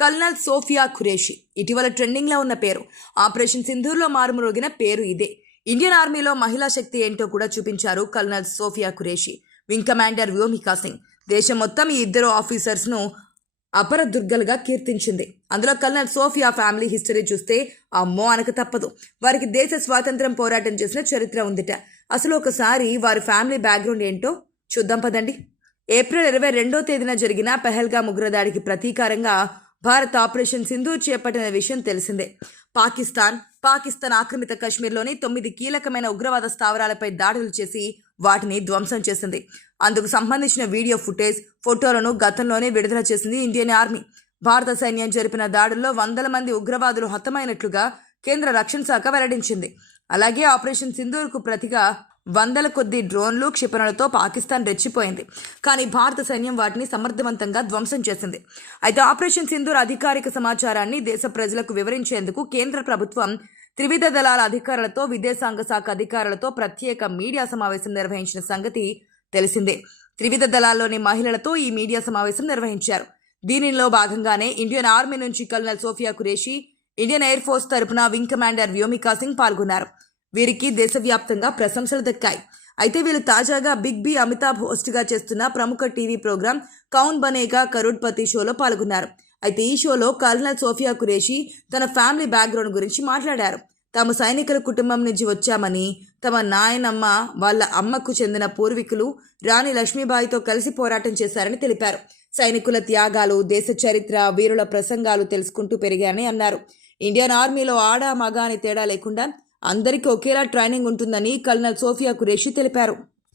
Colonel Sofiya Qureshi ఇటీవల ట్రెండింగ్లో ఉన్న పేరు. ఆపరేషన్ సింధూర్లో మారుమరోగిన పేరు ఇదే. ఇండియన్ ఆర్మీలో మహిళా శక్తి ఏంటో కూడా చూపించారు colonel Sofiya Qureshi. Wing commander Vyomika Singh దేశం మొత్తం ఈ ఇద్దరు ఆఫీసర్స్ను అపర దుర్గలుగా కీర్తించింది. అందులో కల్నల్ సోఫియా ఫ్యామిలీ హిస్టరీ చూస్తే అమ్మో అనక తప్పదు. వారికి దేశ స్వాతంత్ర్యం పోరాటం చేసిన చరిత్ర ఉందిట. అసలు ఒకసారి వారి ఫ్యామిలీ బ్యాక్గ్రౌండ్ ఏంటో చూద్దాం పదండి. ఏప్రిల్ 22వ తేదీన జరిగిన పెహల్గాం ఉగ్రదాడికి ప్రతీకారంగా భారత్ ఆపరేషన్ సింధూర్ చేపట్టిన విషయం తెలిసిందే. పాకిస్తాన్ ఆక్రమిత కశ్మీర్లోని 9 కీలకమైన ఉగ్రవాద స్థావరాలపై దాడులు చేసి వాటిని ధ్వంసం చేసింది. అందుకు సంబంధించిన వీడియో ఫుటేజ్, ఫోటోలను గతంలోనే విడుదల చేసింది ఇండియన్ ఆర్మీ. భారత సైన్యం జరిపిన దాడుల్లో 100 మంది ఉగ్రవాదులు హతమైనట్లుగా కేంద్ర రక్షణ శాఖ వెల్లడించింది. అలాగే ఆపరేషన్ సింధూర్కు ప్రతిగా 100ల కొద్ది డ్రోన్లు, క్షిపణులతో పాకిస్తాన్ రెచ్చిపోయింది. కానీ భారత సైన్యం వాటిని సమర్థవంతంగా ధ్వంసం చేసింది. అయితే ఆపరేషన్ సింధూర్ అధికారిక సమాచారాన్ని దేశ ప్రజలకు వివరించేందుకు కేంద్ర ప్రభుత్వం త్రివిధ దళాల అధికారులతో, విదేశాంగ శాఖ అధికారులతో ప్రత్యేక మీడియా సమావేశం నిర్వహించిన సంగతి తెలిసిందే. త్రివిధ దళాల్లోని మహిళలతో ఈ మీడియా సమావేశం నిర్వహించారు. దీనిలో భాగంగానే ఇండియన్ ఆర్మీ నుంచి colonel Sofiya Qureshi, Indian air force తరపున వింగ్ కమాండర్ వ్యోమికా సింగ్ పాల్గొన్నారు. వీరికి దేశవ్యాప్తంగా ప్రశంసలు దక్కాయి. అయితే వీళ్ళు తాజాగా బిగ్ బి అమితాబ్ హోస్ట్గా చేస్తున్న ప్రముఖ టీవీ ప్రోగ్రాం కౌన్ బనేగా కరోడ్పతి షోలో పాల్గొన్నారు. అయితే ఈ షోలో కల్నల్ సోఫియా ఖురేషి తన ఫ్యామిలీ బ్యాక్గ్రౌండ్ గురించి మాట్లాడారు. తాము సైనికుల కుటుంబం నుంచి వచ్చామని, తమ నాయనమ్మ వాళ్ళ అమ్మకు చెందిన పూర్వీకులు రాణి లక్ష్మీబాయితో కలిసి పోరాటం చేశారని తెలిపారు. సైనికుల త్యాగాలు, దేశ చరిత్ర, వీరుల ప్రసంగాలు తెలుసుకుంటూ పెరిగారని అన్నారు. ఇండియన్ ఆర్మీలో ఆడ, మగ అని తేడా లేకుండా అందరికీ ఒకేలా ట్రైనింగ్ ఉంటుందని కల్నల్ సోఫియా ఖురేషి తెలిపారు.